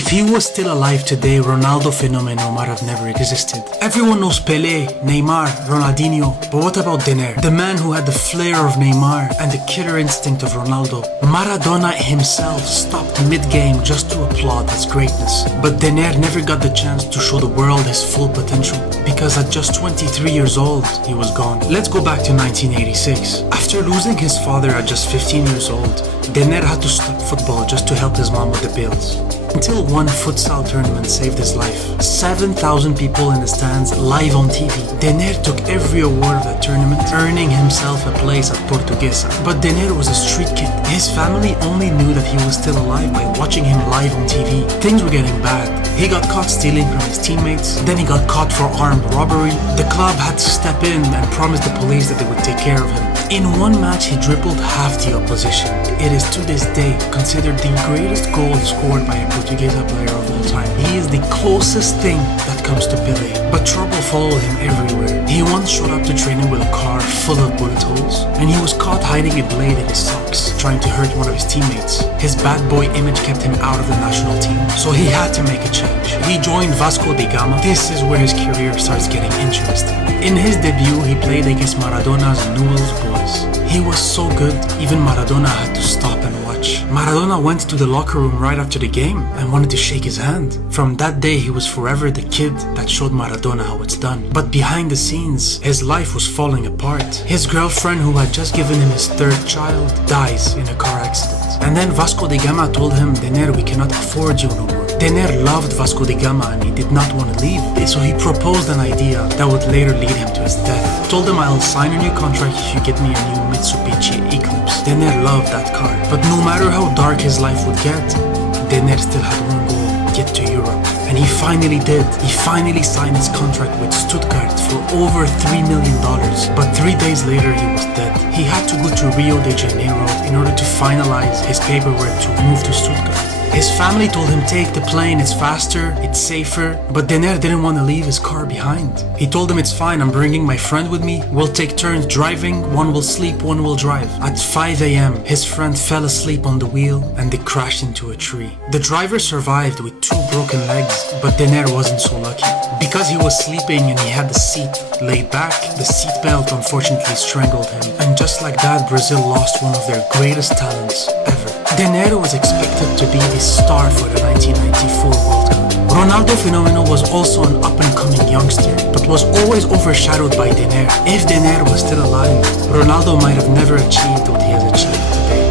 If he was still alive today, Ronaldo Fenomeno might have never existed. Everyone knows Pelé, Neymar, Ronaldinho, but what about DENER? The man who had the flair of Neymar and the killer instinct of Ronaldo. Maradona himself stopped mid-game just to applaud his greatness. But DENER never got the chance to show the world his full potential, because at just 23 years old, he was gone. Let's go back to 1986. After losing his father at just 15 years old, DENER had to stop football just to help his mom with the bills. Until one futsal tournament saved his life. 7,000 people in the stands, live on TV. DENER took every award of that tournament, earning himself a place at Portuguesa. But DENER was a street kid. His family only knew that he was still alive by watching him live on TV. Things were getting bad. He got caught stealing from his teammates, then he got caught for armed robbery. The club had to step in and promise the police that they would take care of him. In one match, he dribbled half the opposition. It is to this day considered the greatest goal scored by a Portuguesa player of all time. He is the closest thing that comes to Pelé, but trouble followed him everywhere. He once showed up to training with a car full of bullet holes, and he was caught hiding a blade in his socks, trying to hurt one of his teammates. His bad boy image kept him out of the national team, so he had to make a change. He joined Vasco da Gama. This is where his career starts getting interesting. In his debut, he played against Maradona's Newell's boys. He was so good, even Maradona had to stop and watch. Maradona went to the locker room right after the game and wanted to shake his hand. From that day, he was forever the kid that showed Maradona how it's done. But behind the scenes, his life was falling apart. His girlfriend, who had just given him his third child, dies in a car accident. And then Vasco da Gama told him, DENER, we cannot afford you no more. DENER loved Vasco da Gama and he did not want to leave, so he proposed an idea that would later lead him to his death. Told him, I'll sign a new contract if you get me a new Mitsubishi Eclipse. DENER loved that car, but no matter how dark his life would get, DENER still had one goal: get to Europe. And he finally did. He finally signed his contract with Stuttgart for over $3 million. But 3 days later, he was dead. He had to go to Rio de Janeiro in order to finalize his paperwork to move to Stuttgart. His family told him, take the plane, it's faster, it's safer. But DENER didn't want to leave his car behind. He told him, it's fine, I'm bringing my friend with me. We'll take turns driving, one will sleep, one will drive. At 5 a.m., his friend fell asleep on the wheel and they crashed into a tree. The driver survived with 2 broken legs, but DENER wasn't so lucky. Because he was sleeping and he had the seat laid back, the seatbelt unfortunately strangled him. And just like that, Brazil lost one of their greatest talents ever. DENER was expected to be the star for the 1994 World Cup. Ronaldo Fenomeno was also an up-and-coming youngster, but was always overshadowed by DENER. If DENER was still alive, Ronaldo might have never achieved what he has achieved today.